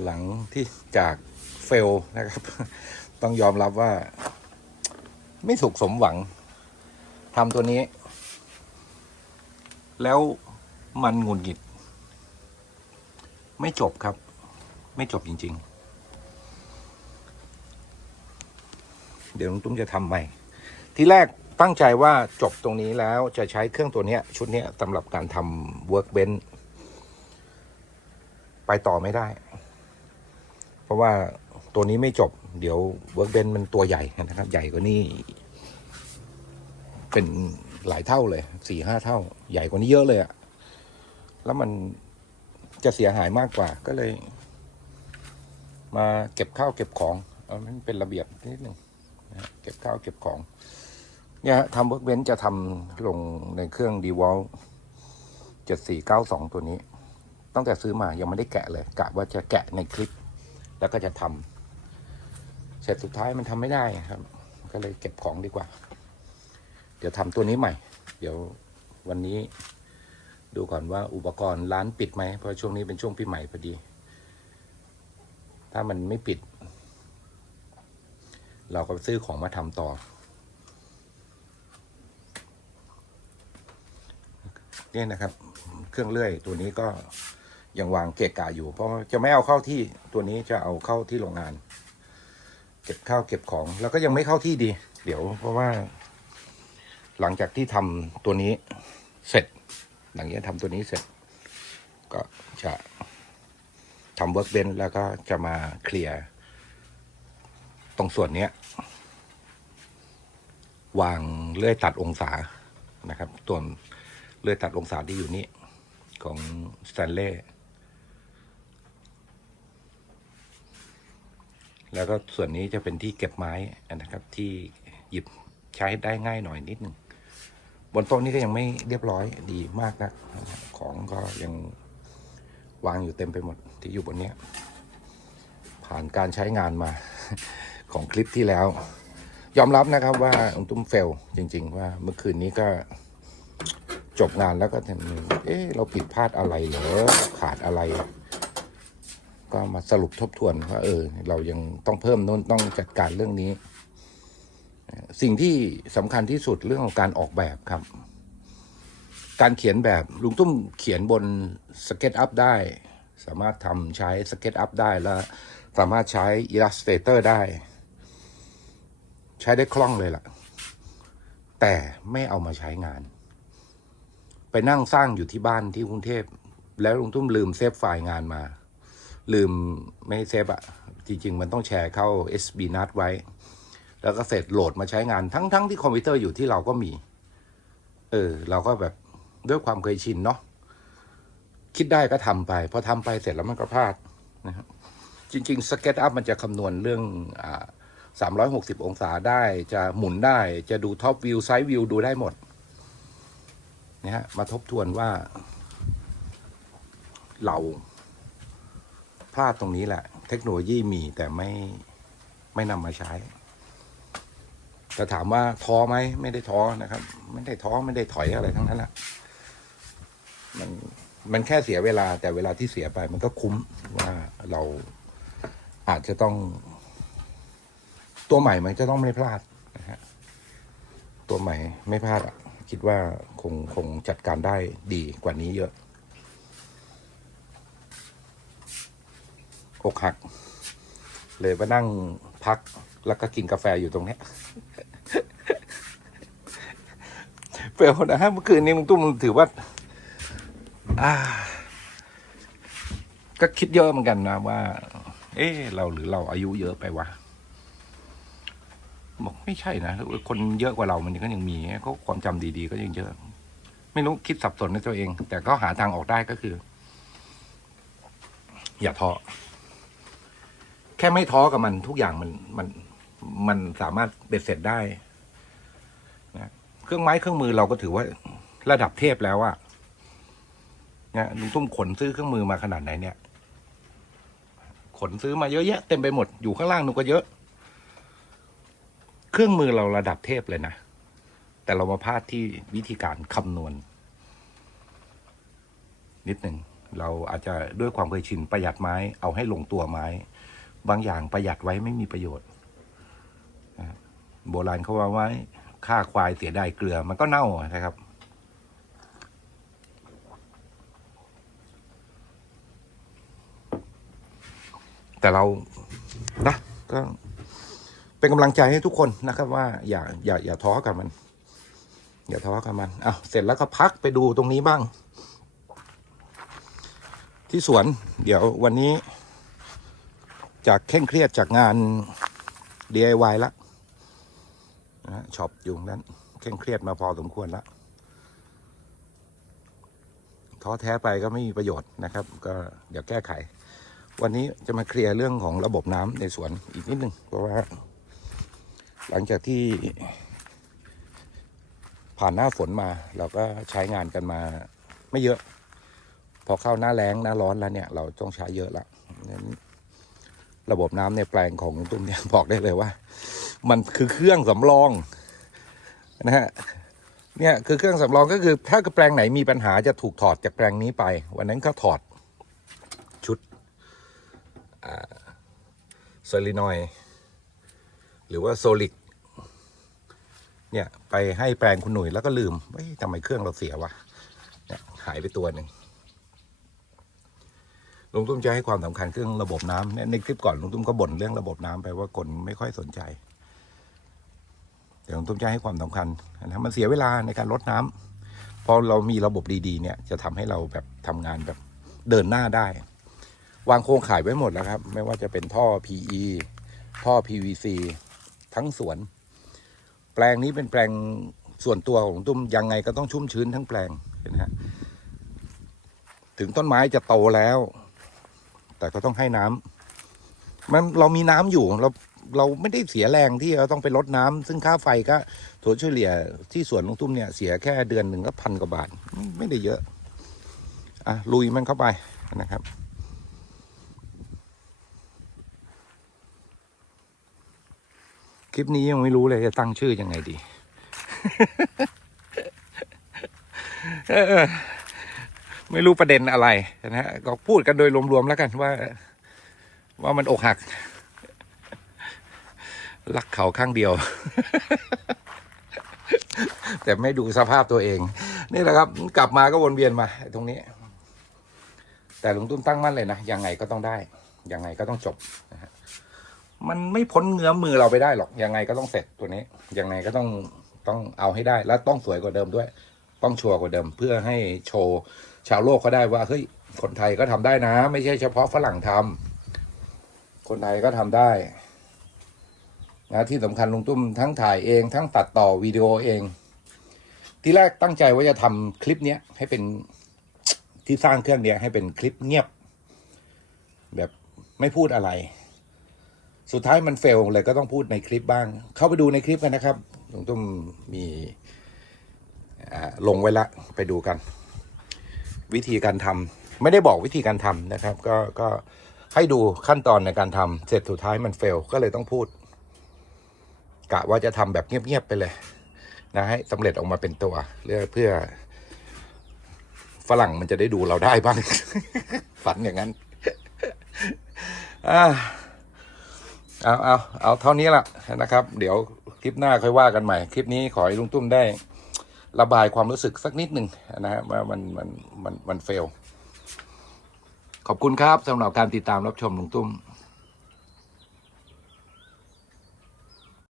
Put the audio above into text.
หลังที่จากเฟลนะครับ ต้องยอมรับว่า ไม่สุขสมหวังทำตัวนี้ แล้วมันงุนหงิด ไม่จบครับ ไม่จบจริง ๆ เดี๋ยวลุงตุ้มจะทำใหม่ ที่แรกตั้งใจว่าจบตรงนี้แล้วจะใช้เครื่องตัวนี้ชุดนี้สำหรับการทำ workbench ไปต่อไม่ได้ ราะว่าตัวนี้ไม่จบ เดี๋ยว workbench มันตัวใหญ่นะครับ ใหญ่กว่านี้ เป็นหลายเท่าเลยสี่ห้าเท่า ใหญ่กว่านี้เยอะเลยอะแล้วมันจะเสียหายมากกว่าก็เลย มาเก็บข้าวเก็บของเอามันเป็นระเบียบนิดหนึ่งนะเก็บข้าวเก็บของ เนี่ยทำเวิร์กเบนจะทำลงในเครื่อง d e w a l 7492ตัวนี้ ตั้งแต่ซื้อมายังไม่ได้แกะเลยกะว่าจะแกะในคลิป แล้วก็จะทำเสร็จสุดท้ายมันทำไม่ได้ครับ ก็เลยเก็บของดีกว่า เดี๋ยวทำตัวนี้ใหม่ เดี๋ยววันนี้ดูก่อนว่าอุปกรณ์ร้านปิดไหมเพราะช่วงนี้เป็นช่วงปีใหม่พอดี ถ้ามันไม่ปิด เราก็ซื้อของมาทำต่อเนี่ยนะครับ เครื่องเลื่อยตัวนี้ก็ ยังวางเกะกะอยู่ เพราะจะไม่เอาเข้าที่ตัวนี้จะเอาเข้าที่โรงงาน เก็บข้าวเก็บของ แล้วก็ยังไม่เข้าที่ดี เดี๋ยวเพราะว่า หลังจากที่ทำตัวนี้เสร็จ หลังจากทำตัวนี้เสร็จ ก็จะทำเวิร์กเบนแล้วก็จะมาเคลียร์ตรงส่วนเนี้ย วางเลื่อยตัดองศานะครับส่วนเลื่อยตัดองศาที่อยู่นี่ของสแตนเล่ แล้วก็ส่วนนี้จะเป็นที่เก็บไม้นะครับที่หยิบใช้ได้ง่ายหน่อยนิดหนึ่งบนโต๊ะนี้ก็ยังไม่เรียบร้อยดีมากนะของก็ยังวางอยู่เต็มไปหมดที่อยู่บนนี้ผ่านการใช้งานมาของคลิปที่แล้ว ยอมรับนะครับว่าองตุ้มเฟลจริง ๆ ว่าเมื่อคืนนี้ก็จบงานแล้วก็ทีนี้เอ๊ะเราผิดพลาดอะไรเหรอขาดอะไร ก็มาสรุปทบทวนว่าเออ เรายังต้องเพิ่มน้นต้องจัดการเรื่องนี้ สิ่งที่สำคัญที่สุดเรื่องของการออกแบบครับ การเขียนแบบลุงตุ้มเขียนบนสเก็ตอัพได้ สามารถทำใช้สเก็ตอัพได้แล้ว สามารถใช้ Illustrator ได้ ใช้ได้คล่องเลยล่ะ แต่ไม่เอามาใช้งาน ไปนั่งสร้างอยู่ที่บ้านที่กรุงเทพแล้วลุงตุ้มลืมเซฟไฟล์งานมา ลืมไม่เซฟอะจริง ๆ มันต้องแชร์เข้า SB NAT ไว้ แล้วก็เสร็จโหลดมาใช้งานทั้งๆทที่คอมพิวเตอร์อยู่ที่เราก็มี เออ เราก็แบบด้วยความเคยชินเนาะคิดได้ก็ทำไปพอทำไปเสร็จแล้วมันก็พลาดนะครับจริงๆสเก็ตอัพมันจะคำนวณเรื่องอ่า360 องศาได้จะหมุนได้จะดูท็อปวิวไซด์วิวดูได้หมดนะฮะมาทบทวนว่าเรา พลาดตรงนี้แหละ เทคโนโลยีมีแต่ไม่ไม่นำมาใช้แต่ถามว่าท้อไหมไม่ได้ท้อนะครับ ไม่ได้ท้อไม่ได้ถอยอะไรทั้งนั้นแหละมันมันแค่เสียเวลาแต่เวลาที่เสียไป มันก็คุ้มว่าเราอาจจะต้อง ตัวใหม่มันจะต้องไม่พลาดนะฮะตัวใหม่ไม่พลาดอะ คิดว่าคงคงจัดการได้ดีกว่านี้เยอะ อกหัก เลยมานั่งพักแล้วก็กินกาแฟอยู่ตรงเนี้ยเฟลนะฮะเมื่อคืนนี้มึงตุ้มถือว่า อ่า ก็คิดเยอะเหมือนกันนะว่า เอ๊เราหรือเราอายุเยอะไปวะบอกไม่ใช่นะคนเยอะกว่าเรามันก็ยังมีเขาความจำดีๆ ก็ยังเยอะ ไม่รู้คิดสับสนในตัวเอง แต่ก็หาทางออกได้ก็คือ อย่าท้อ ค่ไม่ท้อกับมันทุกอย่างมันมันมันสามารถเบ็ดเสร็จได้นะเครื่องไม้เครื่องมือเราก็ถือว่าระดับเทพแล้วอะนะลุงตุ้มขนซื้อเครื่องมือมาขนาดไหนเนี่ย ขนซื้อมาเยอะแยะเต็มไปหมดอยู่ข้างล่างนูก็เยอะ เครื่องมือเราระดับเทพเลยนะ แต่เรามาพลาดที่วิธีการคำนวณ นิดหนึ่งเราอาจจะด้วยความเคยชินประหยัดไม้เอาให้ลงตัวไม้ บางอย่างประหยัดไว้ไม่มีประโยชน์ โบราณเขาว่าไว้ฆ่าควายเสียดายเกลือ มันก็เน่านะครับ แต่เรานะก็เป็นกำลังใจให้ทุกคนนะครับ ว่าอย่าอย่าอย่าท้อกับมัน อย่าท้อกับมันอ้าวเสร็จแล้วก็พักไปดูตรงนี้บ้าง ที่สวน เดี๋ยววันนี้ จากเคร่งเครียดจากงาน DIY ละนะช็อปอยู่นั้นเคร่งเครียดมาพอสมควรละท้อแท้ไปก็ไม่มีประโยชน์นะครับ ก็เดี๋ยวแก้ไข วันนี้จะมาเคลียร์เรื่องของระบบน้ำในสวนอีกนิดนึงเพราะว่า หลังจากที่ผ่านหน้าฝนมา เราก็ใช้งานกันมาไม่เยอะ พอเข้าหน้าแล้งหน้าร้อนแล้วเนี่ย เราต้องใช้เยอะละนั้น ระบบน้ำในแปลงของตุ้มเนี่ยบอกได้เลยว่า มันคือเครื่องสำรองนะฮะเนี่ยคือเครื่องสำรองก็คือ ถ้าแปลงไหนมีปัญหาจะถูกถอดจากแปลงนี้ไป วันนั้นก็ถอดชุดโซลินอยหรือว่าโซลิกเนี่ย ไปให้แปลงคุณหนุ่ยแล้วก็ลืมเฮ้ยทำไมเครื่องเราเสียวะเนี่ยหายไปตัวหนึ่ง ลุงตุ้มจะให้ความสำคัญเรื่องระบบน้ำเนี่ยในคลิปก่อนลุงตุ้มก็บ่นเรื่องระบบน้ำไปว่าคนไม่ค่อยสนใจเดี๋ยวลุงตุ้มจะให้ความสำคัญนะมันเสียเวลาในการลดน้ำพอเรามีระบบดีๆเนี่ย จะทำให้เราแบบทำงานแบบเดินหน้าได้ วางโครงข่ายไว้หมดแล้วครับ ไม่ว่าจะเป็นท่อ PE ท่อ PVC ทั้งสวน แปลงนี้เป็นแปลงส่วนตัวของตุ้มยังไงก็ต้องชุ่มชื้นทั้งแปลงเห็นไหมฮะถึงต้นไม้จะโตแล้ว แต่ก็ต้องให้น้ำมันเรามีน้ำอยู่เราเราไม่ได้เสียแรงที่เราต้องไปลดน้ำซึ่งค่าไฟก็ถัวยเฉลี่ยที่สวนลุงตุ้มเนี่ยเสียแค่เดือนหนึ่งก็พันกว่าบาท ไม่ได้เยอะ อะลุยมันเข้าไปนะครับคลิปนี้ยังไม่รู้เลยจะตั้งชื่อยังไงดี ไม่รู้ประเด็นอะไรนะฮะก็พูดกันโดยรวมๆแล้วกันว่า ว่ามันอกหักรักเขาข้างเดียว แต่ไม่ดูสภาพตัวเอง นี่แหละครับ กลับมาก็วนเวียนมา ตรงนี้ แต่ลุงตุ้มตั้งมั่นเลยนะยังไงก็ต้องได้ยังไงก็ต้องจบนะฮะมันไม่พ้นเงื้อมมือเราไปได้หรอก ยังไงก็ต้องเสร็จตัวนี้ยังไงก็ต้องต้องเอาให้ได้ แล้วต้องสวยกว่าเดิมด้วย ต้องชัวร์กว่าเดิมเพื่อให้โชว์ ชาวโลกเขาได้ว่าเฮ้ยคนไทยก็ทำได้นะ ไม่ใช่เฉพาะฝรั่งทำคนไทยก็ทำได้นะที่สำคัญลุงตุ้มทั้งถ่ายเองทั้งตัดต่อวิดีโอเอง ที่แรกตั้งใจว่าจะทำคลิปเนี้ยให้เป็นที่สร้างเครื่องเนี้ยให้เป็นคลิปเงียบ แบบไม่พูดอะไร สุดท้ายมันเฟลเลยก็ต้องพูดในคลิปบ้าง เข้าไปดูในคลิปกันนะครับลุงตุ้มมีอ่าลงไว้ละไปดูกัน วิธีการทำไม่ได้บอกวิธีการทำนะครับ ก็ก็ให้ดูขั้นตอนในการทำเสร็จสุดท้ายมันเฟลก็เลยต้องพูด กะว่าจะทำแบบเงียบๆไปเลย นะให้สำเร็จออกมาเป็นตัวเพื่อเพื่อ ฝรั่งมันจะได้ดูเราได้บ้าง ฝันอย่างนั้นเอาเอาเอาเท่านี้ละนะครับ เดี๋ยวคลิปหน้าค่อยว่ากันใหม่ คลิปนี้ขอให้ลุงตุ้มได้ ระบายความรู้สึกสักนิดหนึ่งนะฮะว่ามันมันมันมันเฟล ขอบคุณครับสำหรับการติดตามรับชมลุงตุ้ม